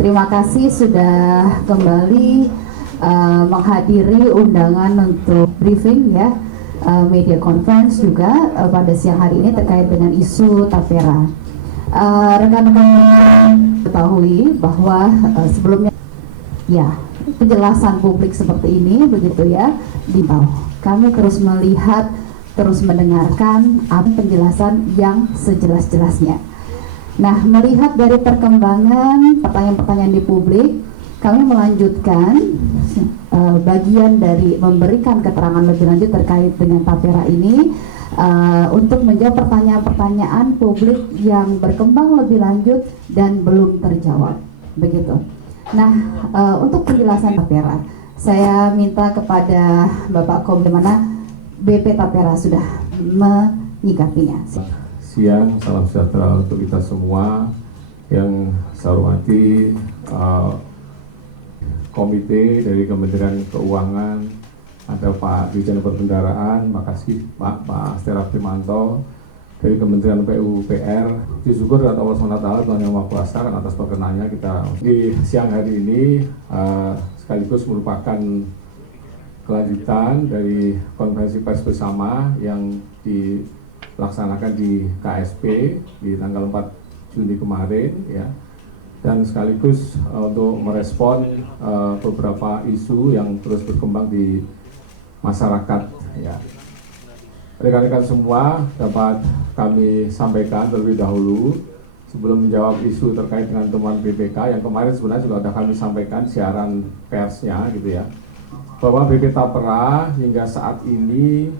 Terima kasih sudah kembali menghadiri undangan untuk briefing ya, media conference juga pada siang hari ini terkait dengan isu Tapera. Rekan-rekan ketahui bahwa sebelumnya ya penjelasan publik seperti ini begitu ya, kami terus melihat, terus mendengarkan penjelasan yang sejelas-jelasnya. Nah, melihat dari perkembangan pertanyaan-pertanyaan di publik, kami melanjutkan bagian dari memberikan keterangan lebih lanjut terkait dengan Tapera ini untuk menjawab pertanyaan-pertanyaan publik yang berkembang lebih lanjut dan belum terjawab. Begitu. Nah, untuk penjelasan Tapera, saya minta kepada Bapak Kom, bagaimana BP Tapera sudah menyikapinya. Siang, salam sejahtera untuk kita semua. Yang saya hormati komite dari Kementerian Keuangan, ada Pak Dirjen Perbendaraan, makasih Pak Astera Primanto dari Kementerian PUPR. Syukur kepada Allah SWT, Tuhan Yang Maha Kuasa, atas perkenannya kita di siang hari ini sekaligus merupakan kelanjutan dari konferensi pers bersama yang dilaksanakan di KSP di tanggal 4 Juni kemarin ya, dan sekaligus untuk merespon beberapa isu yang terus berkembang di masyarakat ya. Rekan-rekan semua, dapat kami sampaikan terlebih dahulu sebelum menjawab isu terkait dengan temuan BPK yang kemarin sebenarnya juga sudah kami sampaikan siaran persnya gitu ya, bahwa BP Tapera hingga saat ini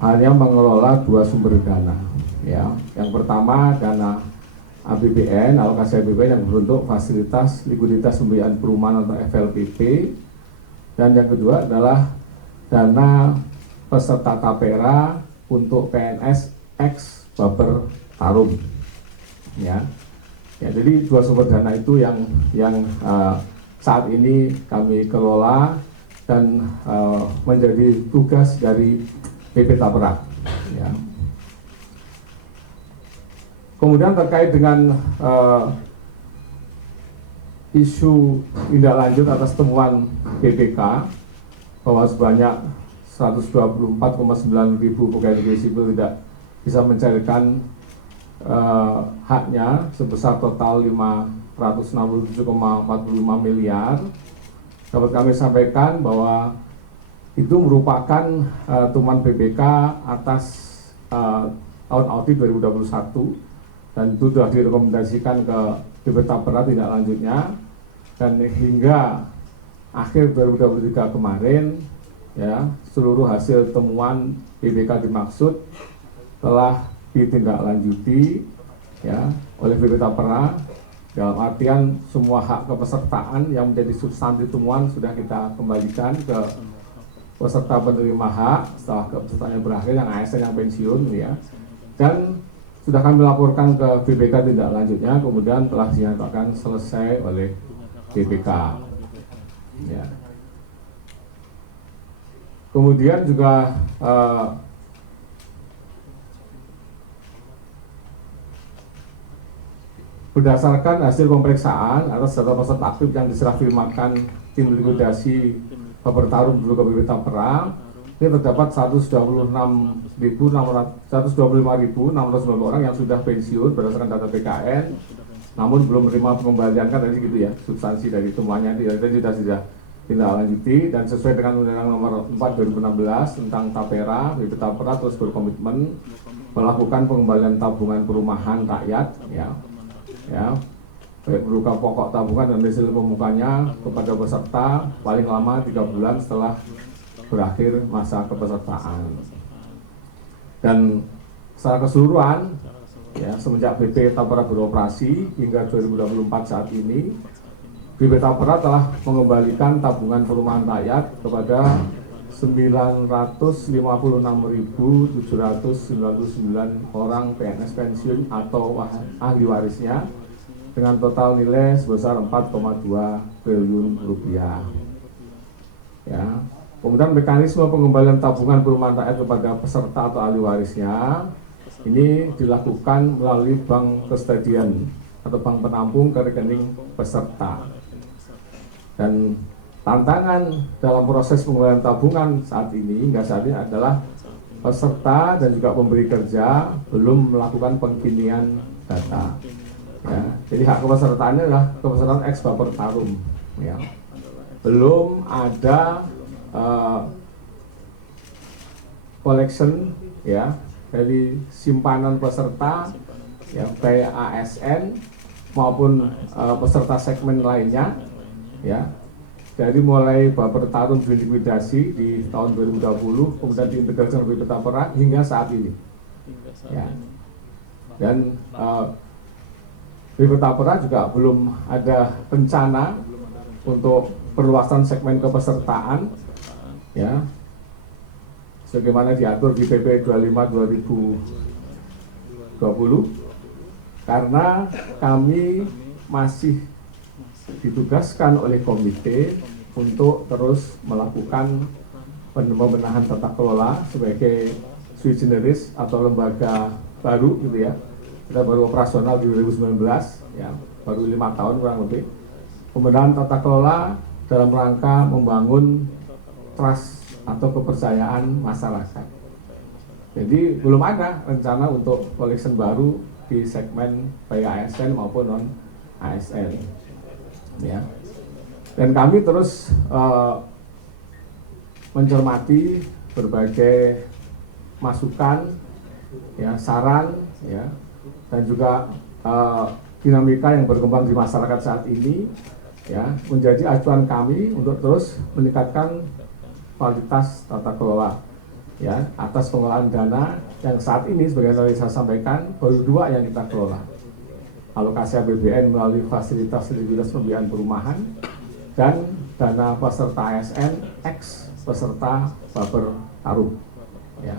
hanya mengelola dua sumber dana ya. Yang pertama dana APBN, alokasi APBN yang berbentuk fasilitas likuiditas pembiayaan perumahan atau FLPP, dan yang kedua adalah dana peserta Tapera untuk PNS ex Baper Tarum ya. Ya, jadi dua sumber dana itu yang saat ini kami kelola dan menjadi tugas dari BP Tapera ya. Kemudian terkait dengan isu tindak lanjut atas temuan BPK bahwa sebanyak 124,9 ribu pegawai negeri sipil tidak bisa mencairkan haknya sebesar total 567,45 miliar, dapat kami sampaikan bahwa itu merupakan temuan BPK atas tahun audit 2021 dan itu sudah direkomendasikan ke BP Tapera tindak lanjutnya, dan hingga akhir 2023 kemarin ya, seluruh hasil temuan BPK dimaksud telah ditindaklanjuti ya oleh BP Tapera, dalam artian semua hak kepesertaan yang menjadi substansi temuan sudah kita kembalikan ke peserta penerima hak setelah kepesertaannya berakhir, yang ASN yang pensiun ya, dan sudah kami laporkan ke BPK tindak lanjutnya, kemudian telah dinyatakan selesai oleh BPK ya. Kemudian juga berdasarkan hasil pemeriksaan atas data peserta aktif yang diserah terimakan tim likuidasi Baper Tarum dulu ke BP Tapera, ini terdapat 125.690 orang yang sudah pensiun berdasarkan data BKN, namun belum menerima pengembalian, kan tadi gitu ya, substansi dari temuannya itu sudah tindak lanjuti, dan sesuai dengan Undang-Undang Nomor 4 2016 tentang Tapera, BP Tapera terus berkomitmen melakukan pengembalian tabungan perumahan rakyat ya, baik berupa pokok tabungan dan hasil pemukanya kepada peserta paling lama 3 bulan setelah berakhir masa kepesertaan. Dan secara keseluruhan ya, semenjak BP Tapera beroperasi hingga 2024 saat ini, BP Tapera telah mengembalikan tabungan perumahan rakyat kepada 956.799 orang PNS pensiun atau ahli warisnya, dengan total nilai sebesar 4,2 triliun rupiah. Ya. Kemudian mekanisme pengembalian tabungan perumahan rakyat kepada peserta atau ahli warisnya ini dilakukan melalui bank kustodian atau bank penampung ke rekening peserta. Dan tantangan dalam proses pengembalian tabungan saat ini hingga saat ini adalah peserta dan juga pemberi kerja belum melakukan pengkinian data. Ya, jadi hak kepesertaannya adalah kepesertaan ex baper tarum. Ya. Belum ada collection ya dari simpanan peserta ya baik ASN maupun peserta segmen lainnya ya dari mulai baper tarum dilikuidasi di tahun 2020 kemudian diintegrasikan BP Tapera hingga saat ini ya. Dan BP Tapera juga belum ada rencana untuk perluasan segmen kepesertaan ya sebagaimana diatur di PP 25/2020 karena kami masih ditugaskan oleh komite untuk terus melakukan pembenahan tata kelola sebagai sui generis atau lembaga baru gitu ya. Kita baru operasional di 2019 ya, baru 5 tahun kurang lebih. Pembenahan tata kelola dalam rangka membangun trust atau kepercayaan masyarakat. Jadi belum ada rencana untuk collection baru di segmen baik ASN maupun non ASN. Ya. Dan kami terus mencermati berbagai masukan, ya, saran, ya, dan juga dinamika yang berkembang di masyarakat saat ini, ya, menjadi acuan kami untuk terus meningkatkan kualitas tata kelola ya atas pengelolaan dana yang saat ini sebagai tadi saya sampaikan baru 2 yang kita kelola, alokasi APBN melalui fasilitas likuiditas pembiayaan perumahan dan dana peserta ASN ex peserta baper tarum ya.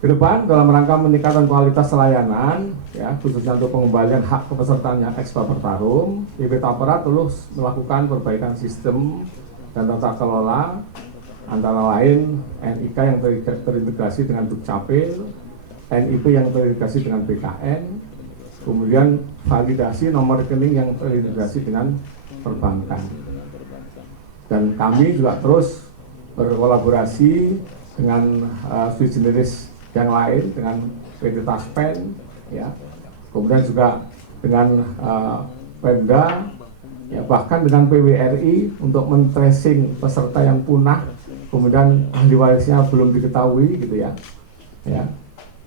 Ke depan dalam rangka meningkatkan kualitas layanan ya khususnya untuk pengembalian hak kepesertaan yang ex baper tarum, BP Tapera terus melakukan perbaikan sistem dan tata kelola antara lain NIK yang terintegrasi dengan Dukcapil, NIP yang terintegrasi dengan BKN, kemudian validasi nomor rekening yang terintegrasi dengan perbankan. Dan kami juga terus berkolaborasi dengan sui generis yang lain dengan PT Taspen, ya, kemudian juga dengan Pemda. Ya, bahkan dengan PWRI untuk men-tracing peserta yang punah, kemudian ahli warisnya belum diketahui gitu ya, ya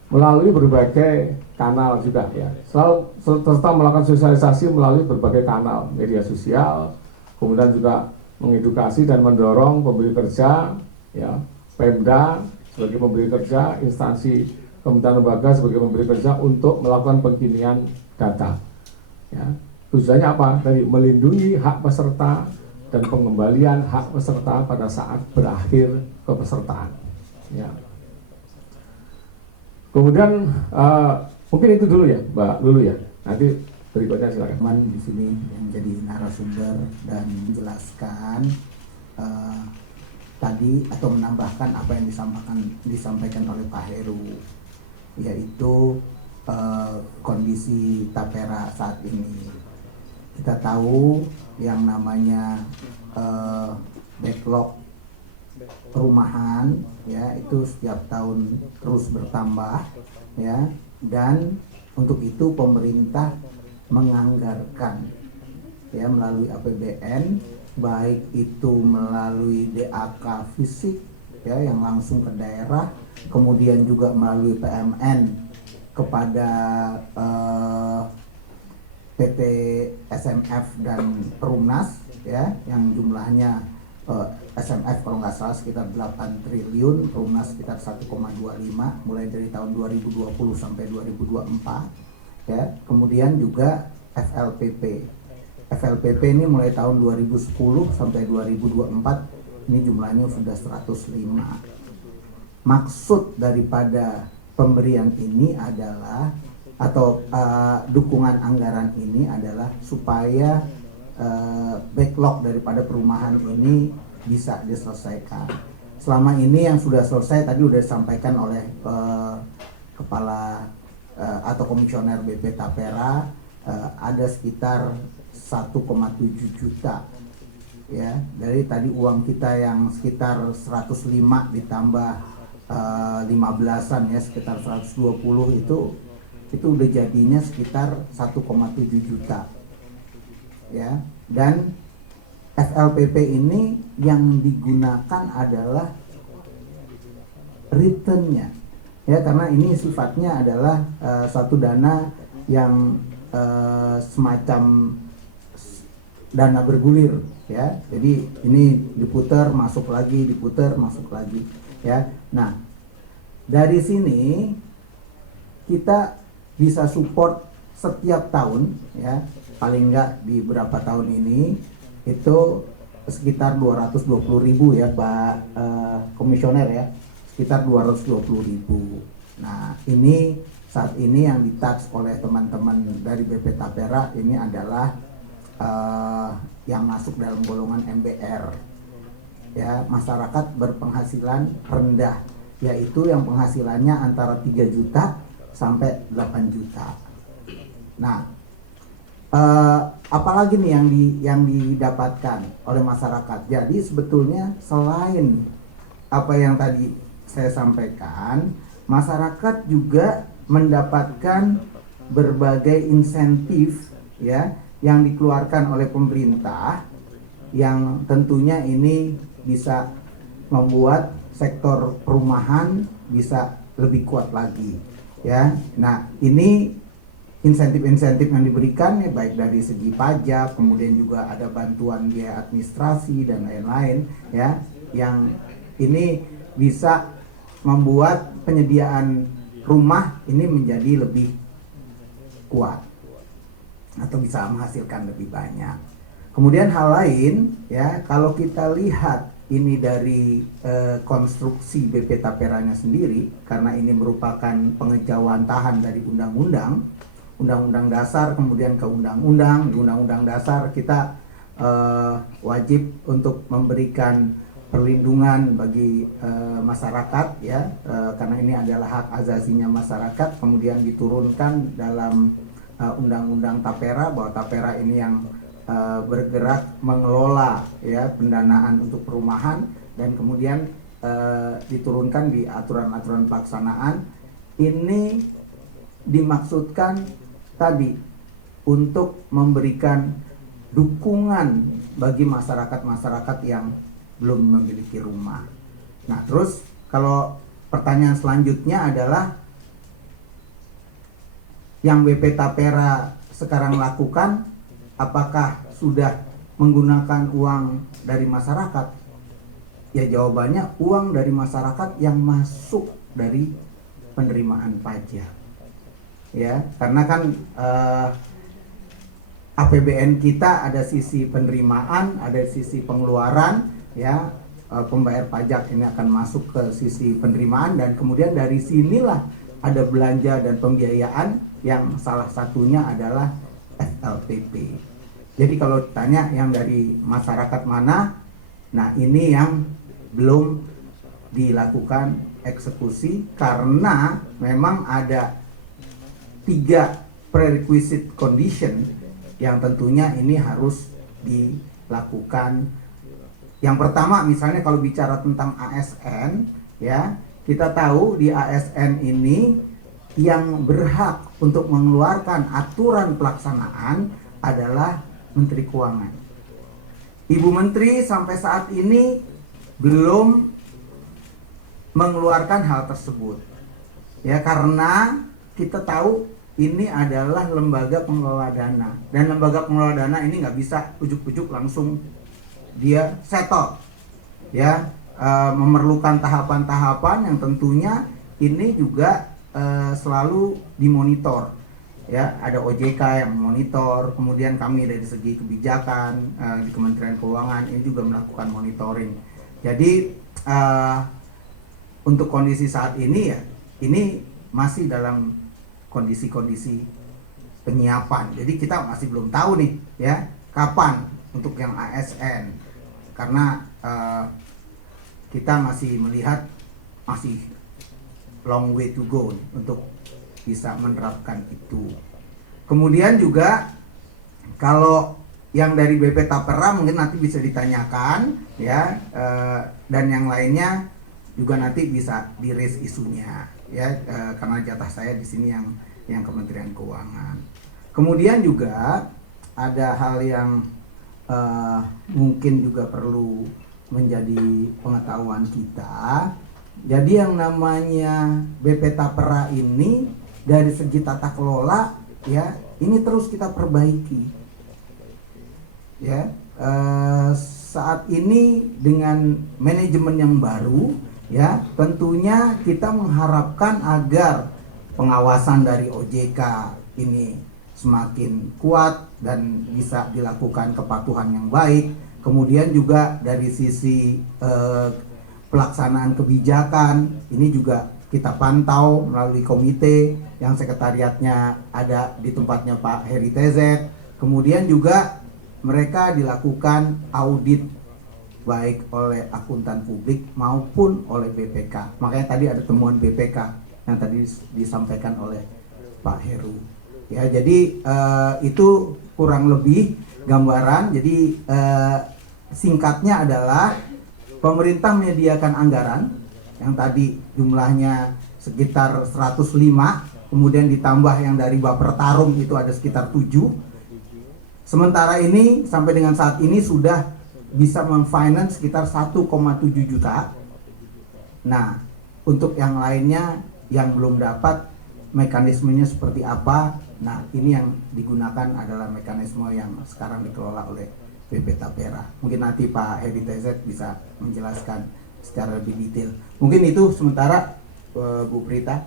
melalui berbagai kanal juga ya, serta melakukan sosialisasi melalui berbagai kanal media sosial, kemudian juga mengedukasi dan mendorong pemberi kerja, ya Pemda sebagai pemberi kerja, instansi kementerian lembaga sebagai pemberi kerja untuk melakukan pengkinian data, ya. Tujuannya apa? Dari melindungi hak peserta dan pengembalian hak peserta pada saat berakhir kepesertaan. Ya. Kemudian mungkin itu dulu ya, Mbak Lulu ya. Nanti berikutnya silakan. Di sini yang jadi narasumber dan menjelaskan tadi atau menambahkan apa yang disampaikan oleh Pak Heru, yaitu kondisi Tapera saat ini. Kita tahu yang namanya backlog perumahan ya itu setiap tahun terus bertambah ya, dan untuk itu pemerintah menganggarkan ya melalui APBN, baik itu melalui DAK fisik ya yang langsung ke daerah, kemudian juga melalui PMN kepada PT SMF dan Perumnas ya yang jumlahnya SMF kalau nggak salah sekitar 8 triliun, Perumnas sekitar 1,25 mulai dari tahun 2020 sampai 2024 ya. Kemudian juga FLPP ini mulai tahun 2010 sampai 2024 ini jumlahnya sudah 105. Maksud daripada pemberian ini adalah atau dukungan anggaran ini adalah supaya backlog daripada perumahan ini bisa diselesaikan. Selama ini yang sudah selesai tadi sudah disampaikan oleh kepala atau komisioner BP Tapera ada sekitar 1,7 juta ya. Dari tadi uang kita yang sekitar 105 ditambah 15-an ya, sekitar 120, itu udah jadinya sekitar 1,7 juta ya. Dan FLPP ini yang digunakan adalah returnnya ya, karena ini sifatnya adalah suatu dana yang semacam dana bergulir ya. Jadi ini diputar masuk lagi, diputar masuk lagi ya. Nah, dari sini kita bisa support setiap tahun ya, paling enggak di beberapa tahun ini itu sekitar 220.000 ya Pak Komisioner ya, sekitar 220.000. Nah, ini saat ini yang di-touch oleh teman-teman dari BP Tapera ini adalah yang masuk dalam golongan MBR ya, masyarakat berpenghasilan rendah, yaitu yang penghasilannya antara 3 juta sampai 8 juta. Nah, apalagi nih yang didapatkan oleh masyarakat. Jadi sebetulnya selain apa yang tadi saya sampaikan, masyarakat juga mendapatkan berbagai insentif ya yang dikeluarkan oleh pemerintah, yang tentunya ini bisa membuat sektor perumahan bisa lebih kuat lagi ya. Nah, ini insentif-insentif yang diberikan ya, baik dari segi pajak, kemudian juga ada bantuan biaya administrasi dan lain-lain ya, yang ini bisa membuat penyediaan rumah ini menjadi lebih kuat atau bisa menghasilkan lebih banyak. Kemudian hal lain ya, kalau kita lihat ini dari konstruksi BP Taperanya sendiri, karena ini merupakan pengejawantahan dari undang-undang dasar, kemudian ke undang-undang. Di undang-undang dasar kita wajib untuk memberikan perlindungan bagi masyarakat ya, karena ini adalah hak asasinya masyarakat. Kemudian diturunkan dalam undang-undang Tapera bahwa Tapera ini yang bergerak mengelola ya pendanaan untuk perumahan, dan kemudian diturunkan di aturan-aturan pelaksanaan. Ini dimaksudkan tadi untuk memberikan dukungan bagi masyarakat-masyarakat yang belum memiliki rumah. Nah, terus kalau pertanyaan selanjutnya adalah yang BP Tapera sekarang lakukan, apakah sudah menggunakan uang dari masyarakat? Ya, jawabannya uang dari masyarakat yang masuk dari penerimaan pajak. Ya, karena kan APBN kita ada sisi penerimaan, ada sisi pengeluaran ya. Pembayar pajak ini akan masuk ke sisi penerimaan, dan kemudian dari sinilah ada belanja dan pembiayaan yang salah satunya adalah FLPP. Jadi kalau ditanya yang dari masyarakat mana, nah ini yang belum dilakukan eksekusi karena memang ada 3 prerequisite condition yang tentunya ini harus dilakukan. Yang pertama, misalnya kalau bicara tentang ASN ya, kita tahu di ASN ini yang berhak untuk mengeluarkan aturan pelaksanaan adalah Menteri Keuangan. Ibu Menteri sampai saat ini belum mengeluarkan hal tersebut. Ya, karena kita tahu ini adalah lembaga pengelola dana, dan lembaga pengelola dana ini nggak bisa ujuk-ujuk langsung dia settle ya, memerlukan tahapan-tahapan yang tentunya ini juga selalu dimonitor ya. Ada OJK yang memonitor, kemudian kami dari segi kebijakan di Kementerian Keuangan ini juga melakukan monitoring. Jadi untuk kondisi saat ini ya, ini masih dalam kondisi-kondisi penyiapan. Jadi kita masih belum tahu nih ya kapan untuk yang ASN, karena kita masih melihat masih long way to go untuk bisa menerapkan itu. Kemudian juga kalau yang dari BP Tapera mungkin nanti bisa ditanyakan ya, dan yang lainnya juga nanti bisa di-raise isunya ya, karena jatah saya di sini yang Kementerian Keuangan. Kemudian juga ada hal yang mungkin juga perlu menjadi pengetahuan kita. Jadi yang namanya BP Tapera ini dari segi tata kelola ya, ini terus kita perbaiki. Ya, saat ini dengan manajemen yang baru ya, tentunya kita mengharapkan agar pengawasan dari OJK ini semakin kuat dan bisa dilakukan kepatuhan yang baik. Kemudian juga dari sisi pelaksanaan kebijakan ini juga kita pantau melalui komite yang sekretariatnya ada di tempatnya Pak Heri TZ. Kemudian juga mereka dilakukan audit baik oleh akuntan publik maupun oleh BPK. Makanya tadi ada temuan BPK yang tadi disampaikan oleh Pak Heru. Ya, jadi itu kurang lebih gambaran. Jadi singkatnya adalah pemerintah menyediakan anggaran yang tadi jumlahnya sekitar 105, kemudian ditambah yang dari Bapertarum itu ada sekitar 7. Sementara ini sampai dengan saat ini sudah bisa memfinance sekitar 1,7 juta. Nah, untuk yang lainnya yang belum dapat mekanismenya seperti apa. Nah, ini yang digunakan adalah mekanisme yang sekarang dikelola oleh BP Tapera. Mungkin nanti Pak Heri TZ bisa menjelaskan secara lebih detail. Mungkin itu sementara Bu Prita.